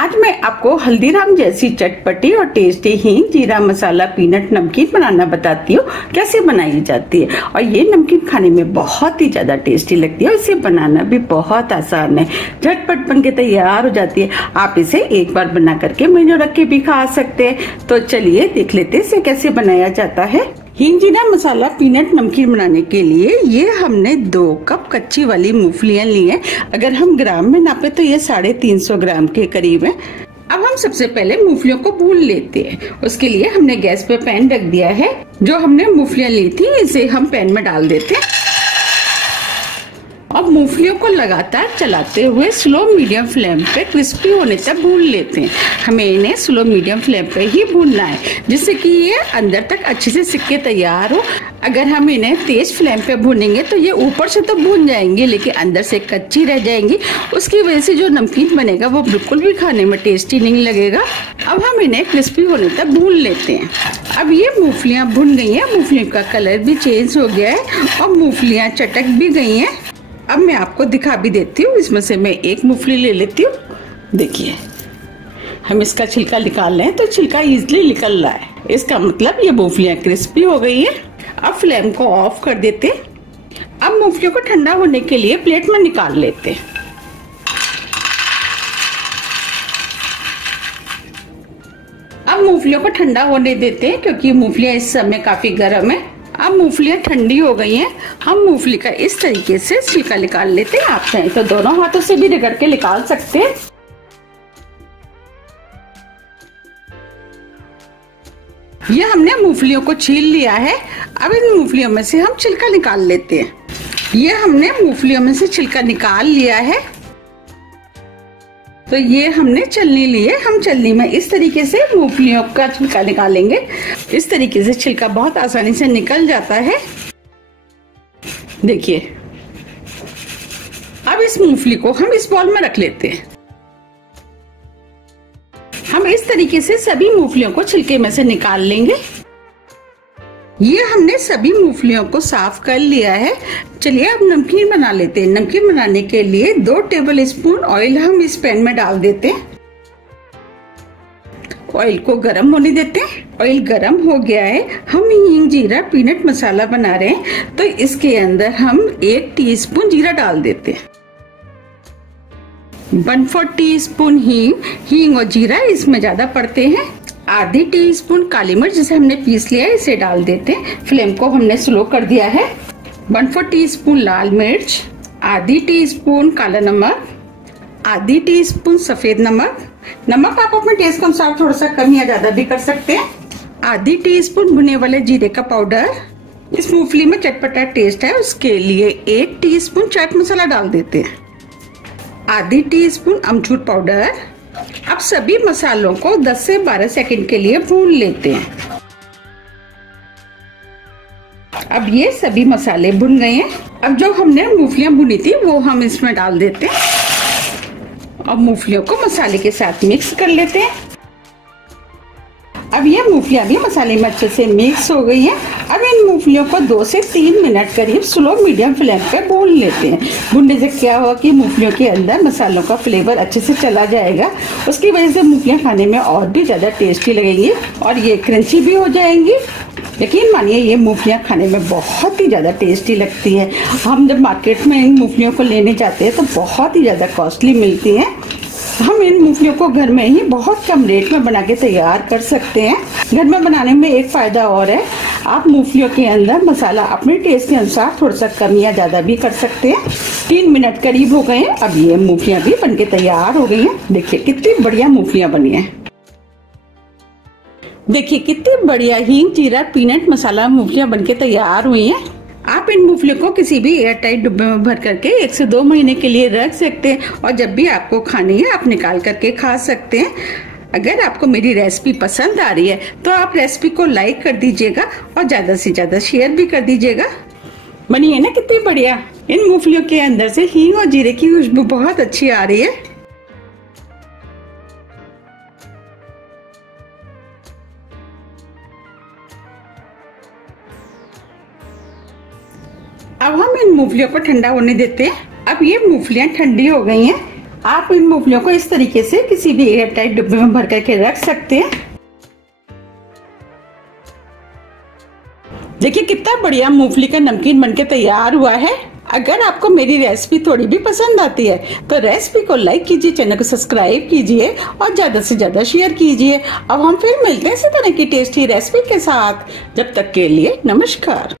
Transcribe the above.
आज मैं आपको हल्दीराम जैसी चटपटी और टेस्टी हींग जीरा मसाला पीनट नमकीन बनाना बताती हूँ कैसे बनाई जाती है। और ये नमकीन खाने में बहुत ही ज्यादा टेस्टी लगती है और इसे बनाना भी बहुत आसान है, झटपट बन के तैयार हो जाती है। आप इसे एक बार बना करके महीनों रख के भी खा सकते हैं। तो चलिए देख लेते हैं इसे कैसे बनाया जाता है। हींग जीरा मसाला पीनट नमकीन बनाने के लिए ये हमने 2 कप कच्ची वाली मूंगफलियां ली हैं। अगर हम ग्राम में नापे तो ये 350 ग्राम के करीब है। अब हम सबसे पहले मूंगफलियों को भून लेते हैं। उसके लिए हमने गैस पे पैन रख दिया है। जो हमने मूंगफलियां ली थी इसे हम पैन में डाल देते हैं। अब मूंगफलियों को लगातार चलाते हुए स्लो मीडियम फ्लेम पे क्रिस्पी होने तक भून लेते हैं। हमें इन्हें स्लो मीडियम फ्लेम पे ही भूनना है जिससे कि ये अंदर तक अच्छे से सिक के तैयार हो। अगर हम इन्हें तेज फ्लेम पे भूनेंगे तो ये ऊपर से तो भून जाएंगी लेकिन अंदर से कच्ची रह जाएंगी। उसकी वजह से जो नमकीन बनेगा वो बिल्कुल भी खाने में टेस्टी नहीं लगेगा। अब हम इन्हें क्रिस्पी होने तक भून लेते हैं। अब ये मूंगफलियां भुन गई हैं, मूंगफलियों का कलर भी चेंज हो गया है और मूंगफलियां चटक भी गई हैं। अब मैं आपको दिखा भी देती हूँ। इसमें से मैं एक मूंगफली ले लेती हूँ। देखिए हम इसका छिलका निकाल लें तो छिलका इजीली निकल रहा है। इसका मतलब ये मूंगफलियां क्रिस्पी हो गई है। अब फ्लेम को ऑफ कर देते। अब मूंगफलियों को ठंडा होने के लिए प्लेट में निकाल लेते। अब मूंगफलियों को ठंडा होने देते हैं क्योंकि मूंगफलियां इस समय काफी गर्म है। अब मूंगफलियां ठंडी हो गई हैं। हम मूंगफली का इस तरीके से छिलका निकाल लेते हैं। आप चाहें तो दोनों हाथों से भी रगड़ के निकाल सकते हैं। ये हमने मूंगफलियों को छील लिया है। अब इन मूंगफलियों में से हम छिलका निकाल लेते हैं। ये हमने मूंगफलियों में से छिलका निकाल लिया है। तो ये हमने छलनी ली है। हम छलनी में इस तरीके से मूंगफलियों का छिलका निकालेंगे। इस तरीके से छिलका बहुत आसानी से निकल जाता है। देखिए अब इस मूंगफली को हम इस बॉल में रख लेते हैं। हम इस तरीके से सभी मूंगफलियों को छिलके में से निकाल लेंगे। ये हमने सभी मूंगफलियों को साफ कर लिया है। चलिए अब नमकीन बना लेते हैं। नमकीन बनाने के लिए 2 टेबल स्पून ऑयल हम इस पैन में डाल देते हैं। ऑयल को गरम होने देते हैं। ऑयल गरम हो गया है। हम हींग जीरा पीनट मसाला बना रहे हैं तो इसके अंदर हम 1 टीस्पून जीरा डाल देते हैं। 1/4 टीस्पून हींग और जीरा इसमें ज्यादा पड़ते हैं। आधी टीस्पून काली मिर्च जिसे हमने पीस लिया है इसे डाल देते हैं। फ्लेम को हमने स्लो कर दिया है। 1/4 टीस्पून लाल मिर्च, आधी टीस्पून काला नमक, आधी टीस्पून सफेद नमक। नमक आप अपने टेस्ट के अनुसार थोड़ा सा कम या ज्यादा भी कर सकते हैं। आधी टीस्पून भुने वाले जीरे का पाउडर। इस मूंगफली में चटपटा टेस्ट है उसके लिए 1 टीस्पून चाट मसाला डाल देते हैं। आधी टीस्पून अमचूर पाउडर। अब सभी मसालों को 10 से 12 सेकंड के लिए भून लेते हैं। अब ये सभी मसाले भुन गए हैं। अब जो हमने मूंगफलियां भुनी थी वो हम इसमें डाल देते हैं। अब मूंगफलियों को मसाले के साथ मिक्स कर लेते हैं। अब ये मूंगफलियां भी मसाले में अच्छे से मिक्स हो गई हैं। अब इन मूंगफलियों को 2 से 3 मिनट करीब स्लो मीडियम फ्लेम पे भून लेते हैं। भूनने से क्या होगा कि मूंगफलियों के अंदर मसालों का फ्लेवर अच्छे से चला जाएगा। उसकी वजह से मूंगफलियां खाने में और भी ज्यादा टेस्टी लगेंगी और ये क्रंची भी हो जाएंगी। यकीन मानिए ये मूंगफलियां खाने में बहुत ही ज्यादा टेस्टी लगती है। हम जब मार्केट में इन मूंगफलियों को लेने जाते हैं तो बहुत ही ज्यादा कॉस्टली मिलती हैं। हम इन मूंगफलियों को घर में ही बहुत कम रेट में बना के तैयार कर सकते हैं। घर में बनाने में एक फायदा और है, आप मूंगफलियों के अंदर मसाला अपने टेस्ट के अनुसार थोड़ा सा कम या ज्यादा भी कर सकते हैं। 3 मिनट करीब हो गए हैं। अब ये मूंगफलियां भी बनके तैयार हो गई हैं। देखिए कितनी बढ़िया मूंगफलियां बनी हैं। देखिए कितनी बढ़िया हींग जीरा पीनट मसाला मूंगफलियां बनके तैयार हुई हैं। आप इन मूंगफलियों को किसी भी एयरटाइट डिब्बे में भर करके 1 से 2 महीने के लिए रख सकते हैं और जब भी आपको खानी है आप निकाल करके खा सकते हैं। अगर आपको मेरी रेसिपी पसंद आ रही है तो आप रेसिपी को लाइक कर दीजिएगा और ज्यादा से ज्यादा शेयर भी कर दीजिएगा। बनी है ना कितनी बढ़िया। इन मूंगफलियों के अंदर से हींग और जीरे की खुशबू बहुत अच्छी आ रही है। अब हम इन मूंगफलियों को ठंडा होने देते हैं। अब ये मूंगफलियां ठंडी हो गई हैं। आप इन मूंगफलियों को इस तरीके से किसी भी एयरटाइट डिब्बे में भर करके रख सकते हैं। देखिए कितना बढ़िया मूंगफली का नमकीन बनके तैयार हुआ है। अगर आपको मेरी रेसिपी थोड़ी भी पसंद आती है तो रेसिपी को लाइक कीजिए, चैनल को सब्सक्राइब कीजिए और ज्यादा से ज्यादा शेयर कीजिए। अब हम फिर मिलते हैं इसी तरह की टेस्टी रेसिपी के साथ। जब तक के लिए नमस्कार।